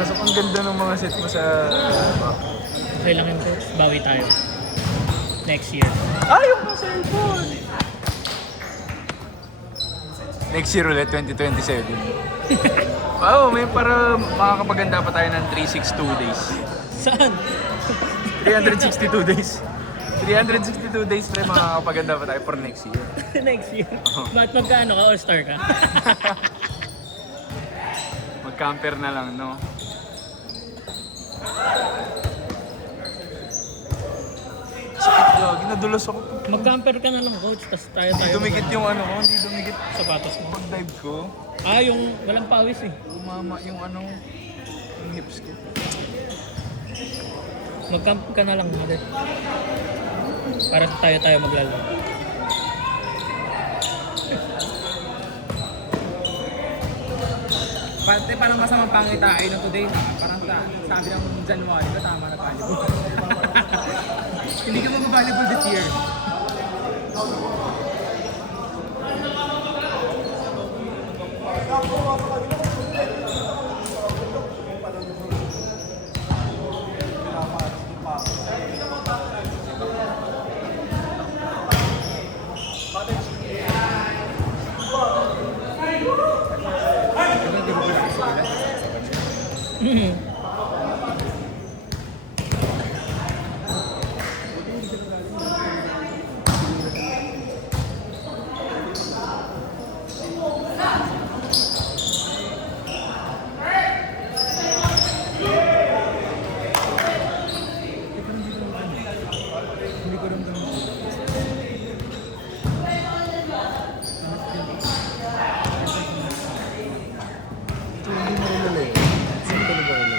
pumasok. Ang ganda ng mga set mo sa... Okay lang yun, coach. Bawi tayo. Next year. Yung mga cellphone! Next year ulit, 2027. Wow, may para makakapaganda pa tayo ng 362 days. Saan? 362 days. 362 days pre, makakapaganda pa tayo for next year. Next year. Ba't magkaano ka? All-star ka? Mag-camper na lang, no? Sakit yun, ginadulas ako. Mag-camper ka na lang, coach. Tapos tayo. Dumikit yung ano ko, hindi dumikit sapatos mo. pag-dive ko. Yung walang pawis eh. Umama yung ano, yung hips ko. Mag-camp ka na lang ulit. Para tayo maglalaro. Pati parang masamang pangitain na today na parang sabi ng January ba tama na volleyball. Hindi ka mag-volleyball this year. Hindi ko rin ganun. Ito hindi mo rin nalay. Saan ka ba rin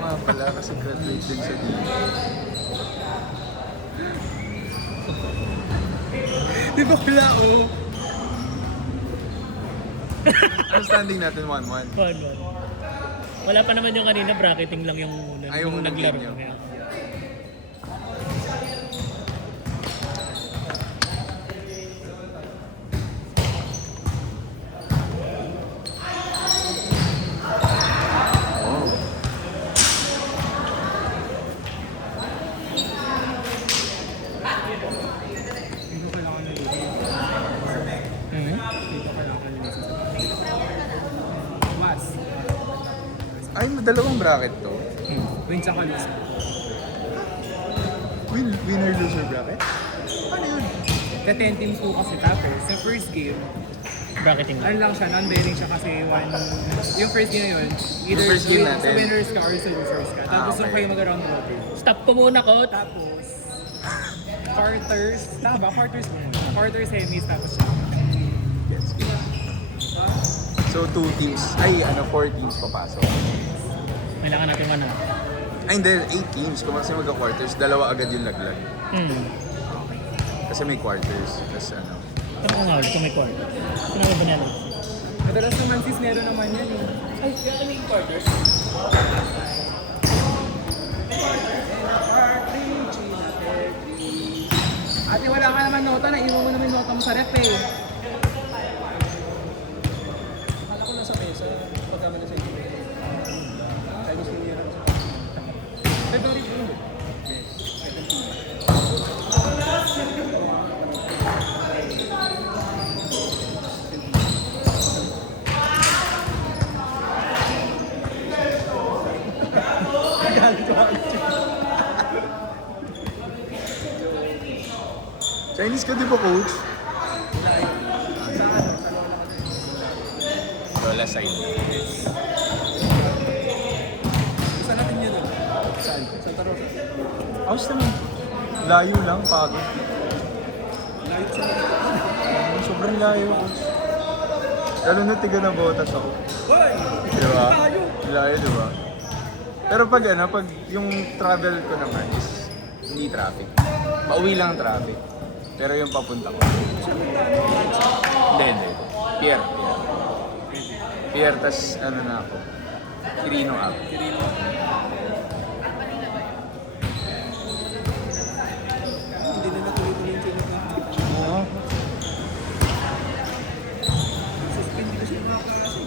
Mga pala kasi graduate din sa D. Di ba wala oh? Ang standing natin 1-1. Wala pa naman yung kanina, bracketing lang yung muna. Ay, yung unang naglaro game nyo. kaya. Hindi ko kailangan na dito. Mhm. Hindi ko kailangan na dito. Mas. Ay, dalawang bracket to. Win sa kalis. Winner loser bracket? Ano yun? Ka 10 teams po kasi tapos sa first game, Bracketing lang. ano lang siya, non-bearing siya kasi yung first game na yun, either Yung first game sa natin. winners ka or sa losers ka. Tapos okay. yung kayo mag-round robin. Stop ko muna, coach. Tapos, quarters, tama ba? Quarters, semis, tapos siya. Yes. So, 2 teams, ay 4 teams papasok. Kailangan natin manalo. Ay, hindi, 8 teams. Kung kasi magka-quarters, dalawa agad yung laglag. Kasi may quarters. Tapos ano. Ano nga ulit kung may quarter? Sinabi ba niya lang? Madalas naman sis, meron naman yan eh. Ay, kaya may quarters. Ate, wala ka naman nota, naiwan mo naman yung nota mo sa ref eh. Akala ko nasa mesa, pagkama na sa inyo. Chinese New Year. February 2. Chinese ka di ba, coach? Lola side. Saan natin yun ah? Saan? Santa Rosa. Ayos naman. Layo lang, pagod. Layo sa Sobrang layo, coach. Lalo na tiga na botas ako. Hoy! Diba? Layo! Layo, diba? Pero pag pag yung travel ko naman is hindi traffic. Pauwi lang ang traffic. Pero yung papunta ko. Hindi. Pier. Pier, tas ano na ako. Quirino up. Hindi na natuloy-tuloy yung chinito. Oo. Suspend ko siya mga klase.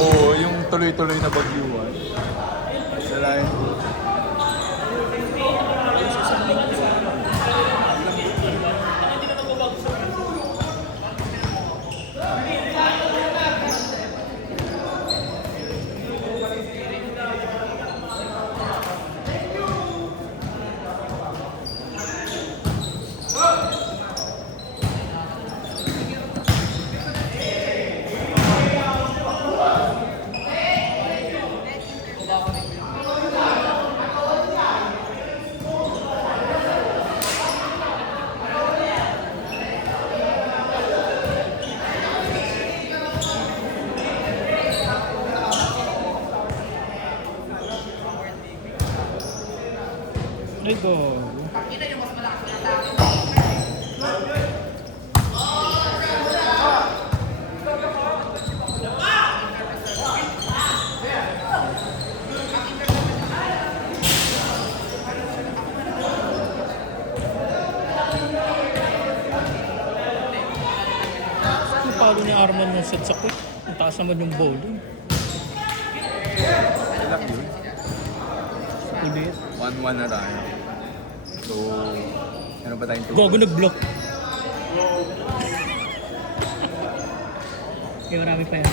Oo, yung tuloy-tuloy na bagyuan. Salain ko. Ay, go. Ang palo ni Arman yung set sa quick. Ang taas naman yung bowling. Lock yun. EBS. 1-1 na tayo. So, ano ba tayong Gogo nag-block. Okay, marami pa yan.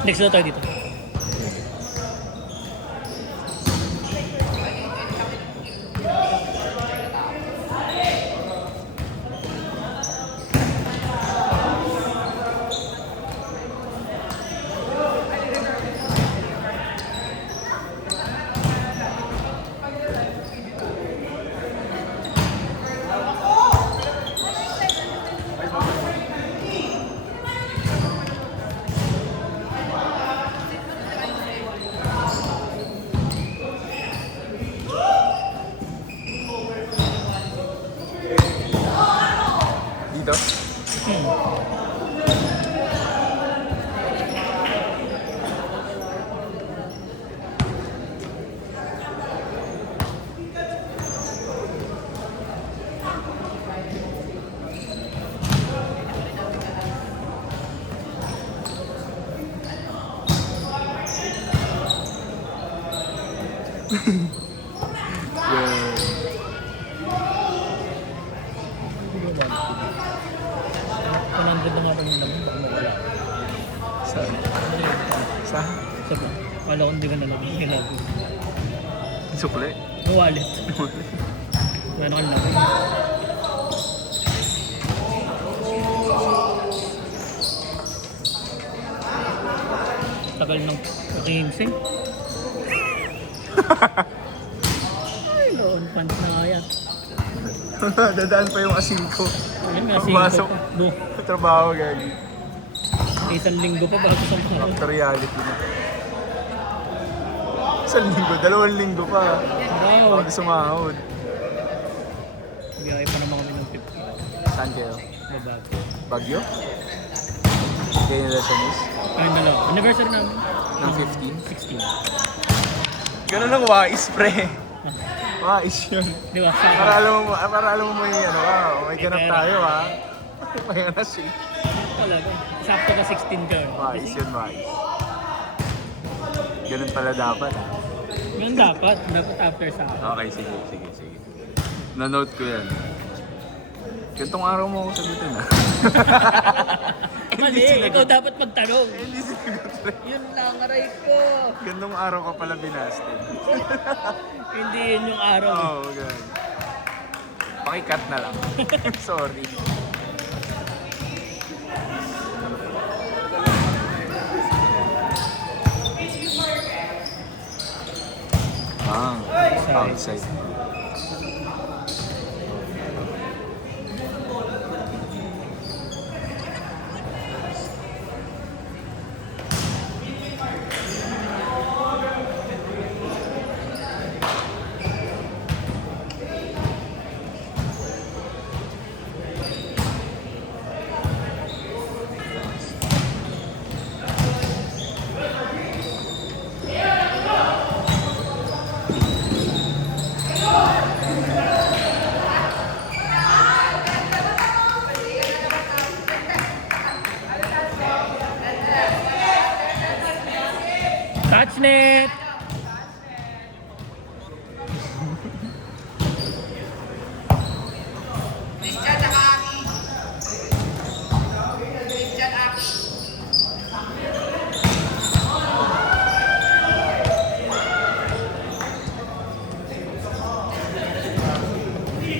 Next na tayo dito. Dito? Yeah. 100 na nga pa yung naman. Baka mawala. Saan? Saan? Sabi, kala ko hindi ka nalang hinabi. Sukle? Yung wallet. Ano ka nalang? Tagal ng ginseng. Ay, loon pants na kaya. Dadaan pa yung asin ko. Ayun, may Ang asin ko pasok. pa. Bu, Sa trabaho, gagi. isang linggo pa bago sa mga. Back to reality na. Isang linggo, 2 linggo pa. Wow! Ako sumahod. Biyay pa naman kami ng 50. Saan kayo? Babago. Bagyo? Kayo nila Chinese? Ayun dalawa. Anniversary namin. Ng 15? 16. Ganun lang wais, pre. Wais yun. Di ba? Para alam mo may ano ka, may ganap pera. tayo ha. May anas eh. Talaga. Sakto ka 16 ka. Wais yun, wais. Ganun pala dapat. Ganun dapat. Dapat after sa akin. Okay, sige. Na-note ko yan. Gantong araw mo ako sagutin ha. Mali, ikaw dapat magtanong. Hindi sinagot, pre. Yun lang, aray ko. Gandong araw ka pala binasted. Hindi yun yung araw. Oo, ganun. Pakikat na lang. Sorry. Outside. Touch net!